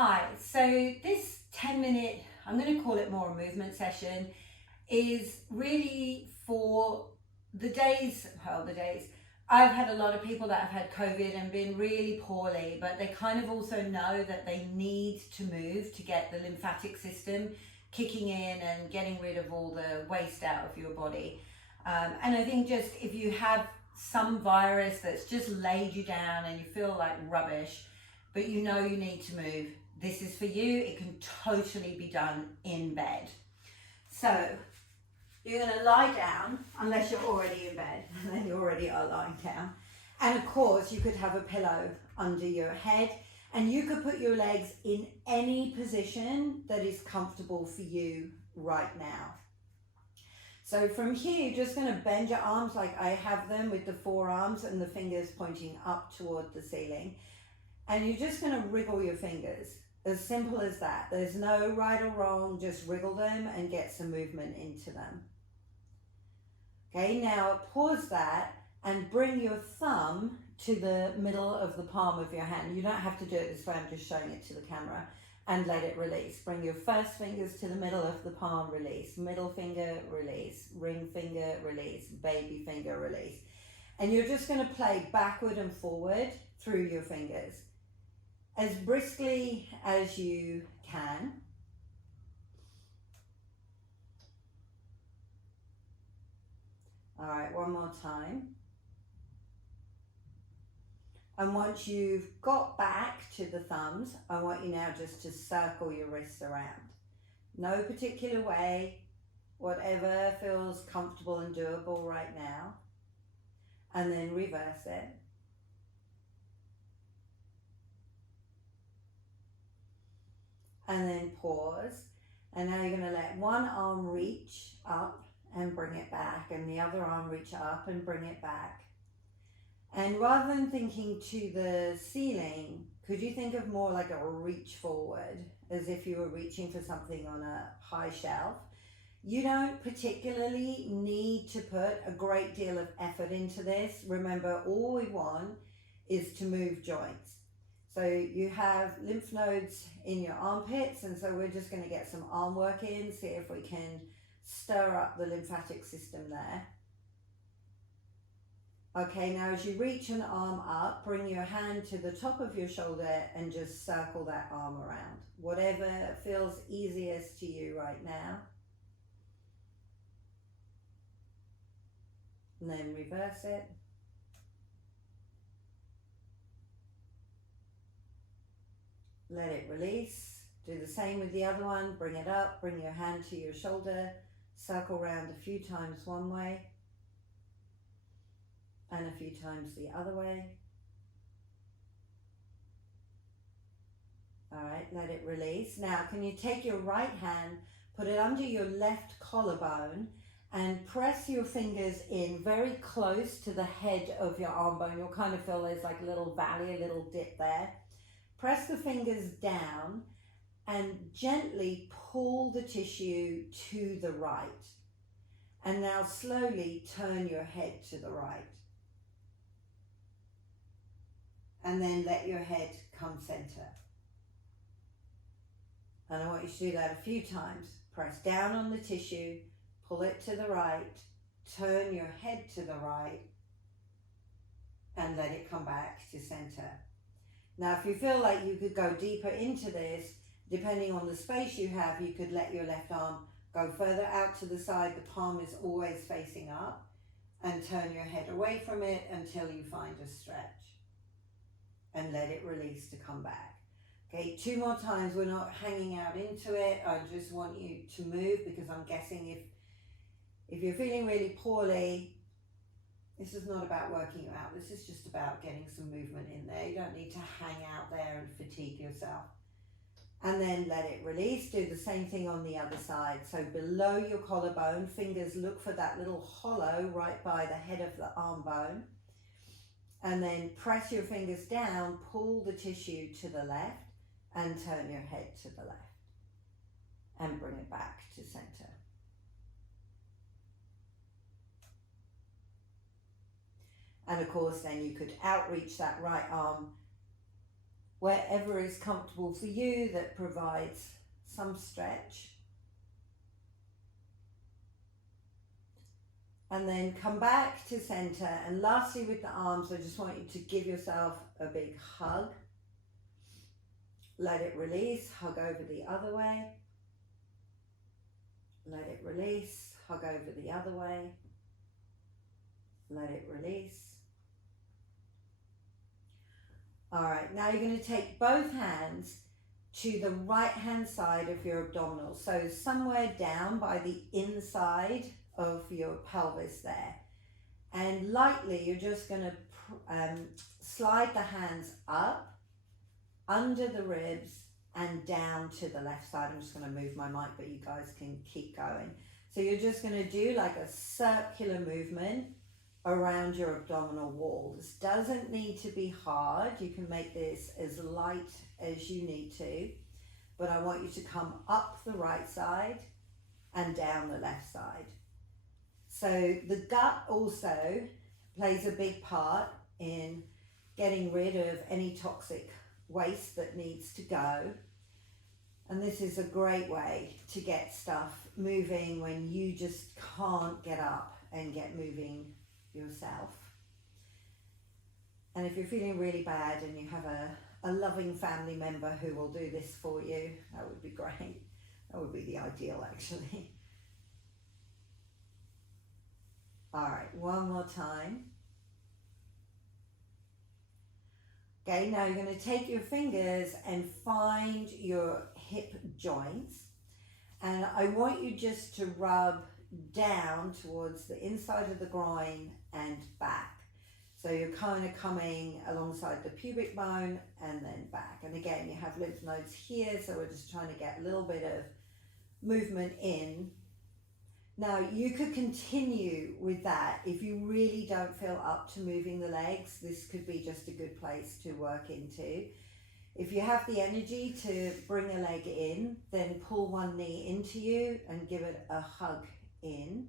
Hi, so this 10-minute, I'm going to call it more a movement session, is really for the days, I've had a lot of people that have had COVID and been really poorly, but they kind of also know that they need to move to get the lymphatic system kicking in and getting rid of all the waste out of your body. And I think just if you have some virus that's just laid you down and you feel like rubbish, but you know you need to move, this is for you. It can totally be done in bed. So you're going to lie down, unless you're already in bed, and then you already are lying down. And of course, you could have a pillow under your head, and you could put your legs in any position that is comfortable for you right now. So from here, you're just going to bend your arms like I have them, with the forearms and the fingers pointing up toward the ceiling. And you're just going to wriggle your fingers. As simple as that. There's no right or wrong, just wriggle them and get some movement into them. Okay, now pause that and bring your thumb to the middle of the palm of your hand. You don't have to do it this way, I'm just showing it to the camera. And let it release. Bring your first fingers to the middle of the palm, release. Middle finger, release. Ring finger, release. Baby finger, release. And you're just going to play backward and forward through your fingers as briskly as you can. All right, one more time. And once you've got back to the thumbs, I want you now just to circle your wrists around. No particular way, whatever feels comfortable and doable right now. And then reverse it. And then pause. And now you're going to let one arm reach up and bring it back, and the other arm reach up and bring it back. And rather than thinking to the ceiling, could you think of more like a reach forward, as if you were reaching for something on a high shelf? You don't particularly need to put a great deal of effort into this. Remember, all we want is to move joints. So you have lymph nodes in your armpits, and so we're just going to get some arm work in, see if we can stir up the lymphatic system there. Okay, now as you reach an arm up, bring your hand to the top of your shoulder and just circle that arm around. Whatever feels easiest to you right now. And then reverse it. Let it release. Do the same with the other one. Bring it up, bring your hand to your shoulder, circle around a few times one way and a few times the other way. All right, let it release. Now, can you take your right hand, put it under your left collarbone, and press your fingers in very close to the head of your arm bone. You'll kind of feel there's like a little valley, a little dip there. Press the fingers down and gently pull the tissue to the right. And now slowly turn your head to the right. And then let your head come center. And I want you to do that a few times. Press down on the tissue, pull it to the right, turn your head to the right, and let it come back to center. Now, if you feel like you could go deeper into this, depending on the space you have, you could let your left arm go further out to the side. The palm is always facing up, and turn your head away from it until you find a stretch. And let it release to come back. Okay, 2 more times. We're not hanging out into it. I just want you to move, because I'm guessing if you're feeling really poorly, this is not about working you out. This is just about getting some movement in there. You don't need to hang out there and fatigue yourself. And then let it release. Do the same thing on the other side. So below your collarbone, fingers look for that little hollow right by the head of the arm bone. And then press your fingers down, pull the tissue to the left, and turn your head to the left. And bring it back to center. And of course, then you could outreach that right arm wherever is comfortable for you that provides some stretch. And then come back to center. And lastly, with the arms, I just want you to give yourself a big hug. Let it release, hug over the other way. Let it release, hug over the other way. Let it release. All right, now you're going to take both hands to the right hand side of your abdominals. So somewhere down by the inside of your pelvis there. And lightly, you're just going to slide the hands up, under the ribs, and down to the left side. I'm just going to move my mic, but you guys can keep going. So you're just going to do like a circular movement around your abdominal wall. This doesn't need to be hard. You can make this as light as you need to, but I want you to come up the right side and down the left side. So the gut also plays a big part in getting rid of any toxic waste that needs to go. And this is a great way to get stuff moving when you just can't get up and get moving yourself. And if you're feeling really bad and you have a loving family member who will do this for you, that would be great. That would be the ideal, actually. All right, one more time. Okay, now you're going to take your fingers and find your hip joints. And I want you just to rub down towards the inside of the groin and back. So you're kind of coming alongside the pubic bone and then back. And again, you have lymph nodes here, so we're just trying to get a little bit of movement in. Now, you could continue with that. If you really don't feel up to moving the legs, this could be just a good place to work into. If you have the energy to bring a leg in, then pull one knee into you and give it a hug in.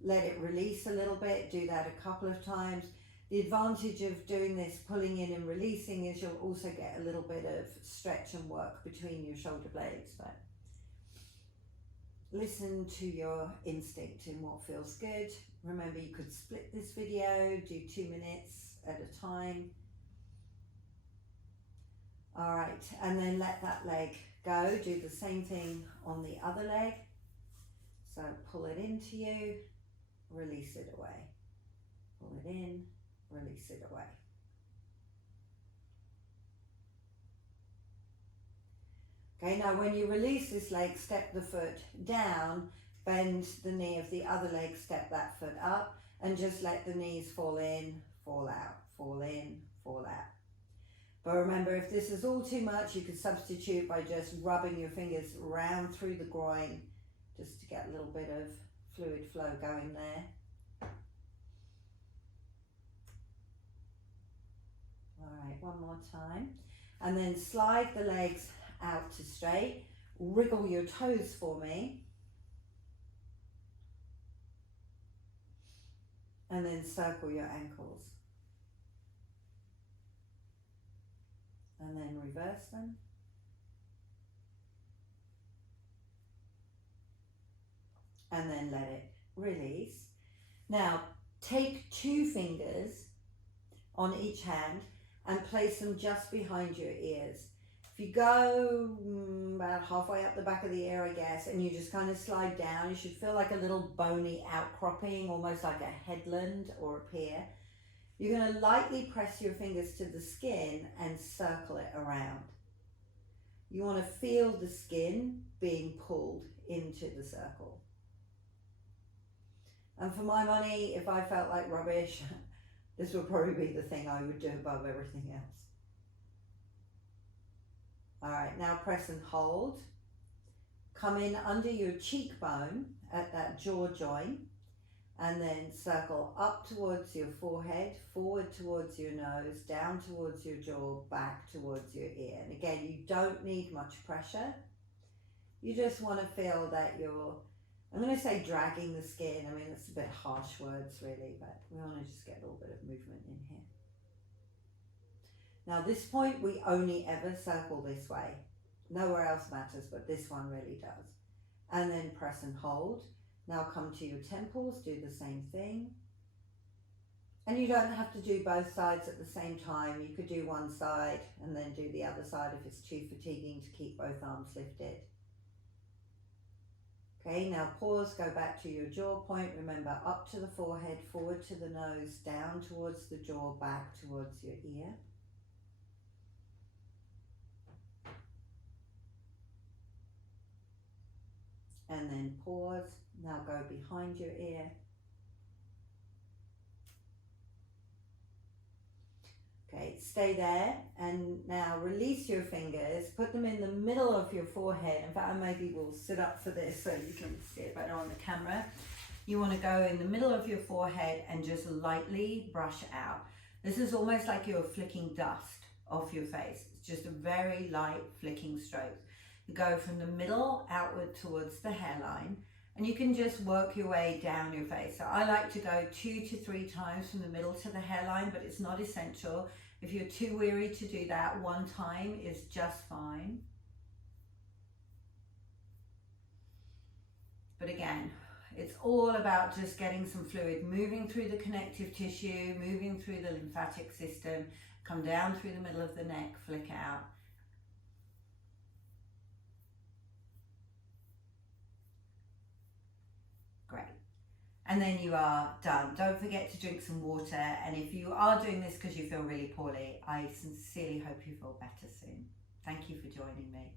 Let it release a little bit. Do that a couple of times. The advantage of doing this, pulling in and releasing, is you'll also get a little bit of stretch and work between your shoulder blades. But listen to your instinct in what feels good. Remember, you could split this video, do 2 minutes at a time. All right, and then let that leg go. Do the same thing on the other leg. So pull it into you, release it away. Pull it in, release it away. Okay, now when you release this leg, step the foot down, bend the knee of the other leg, step that foot up, and just let the knees fall in, fall out, fall in, fall out. But remember, if this is all too much, you can substitute by just rubbing your fingers round through the groin, just to get a little bit of fluid flow going there. All right, one more time. And then slide the legs out to straight. Wriggle your toes for me. And then circle your ankles. And then reverse them. And then let it release. Now, take 2 fingers on each hand and place them just behind your ears. If you go about halfway up the back of the ear, I guess, and you just kind of slide down, you should feel like a little bony outcropping, almost like a headland or a pier. You're going to lightly press your fingers to the skin and circle it around. You want to feel the skin being pulled into the circle. And for my money, if I felt like rubbish, this would probably be the thing I would do above everything else. All right, now press and hold. Come in under your cheekbone at that jaw joint, and then circle up towards your forehead, forward towards your nose, down towards your jaw, back towards your ear. And again, you don't need much pressure. You just want to feel that you're, I'm going to say dragging the skin. I mean, it's a bit harsh words really, but we want to just get a little bit of movement in here. Now this point we only ever circle this way. Nowhere else matters, but this one really does. And then press and hold. Now come to your temples, do the same thing. And you don't have to do both sides at the same time. You could do one side and then do the other side if it's too fatiguing to keep both arms lifted. Okay, now pause, go back to your jaw point. Remember, up to the forehead, forward to the nose, down towards the jaw, back towards your ear. And then pause. Now go behind your ear. Okay, stay there, and now release your fingers, put them in the middle of your forehead. In fact, I maybe will sit up for this so you can see it better on the camera. You want to go in the middle of your forehead and just lightly brush out. This is almost like you're flicking dust off your face. It's just a very light flicking stroke. You go from the middle outward towards the hairline, and you can just work your way down your face. So I like to go 2 to 3 times from the middle to the hairline, but it's not essential. If you're too weary to do that, 1 time is just fine. But again, it's all about just getting some fluid moving through the connective tissue, moving through the lymphatic system, come down through the middle of the neck, flick out. Great. And then you are done. Don't forget to drink some water. And if you are doing this because you feel really poorly, I sincerely hope you feel better soon. Thank you for joining me.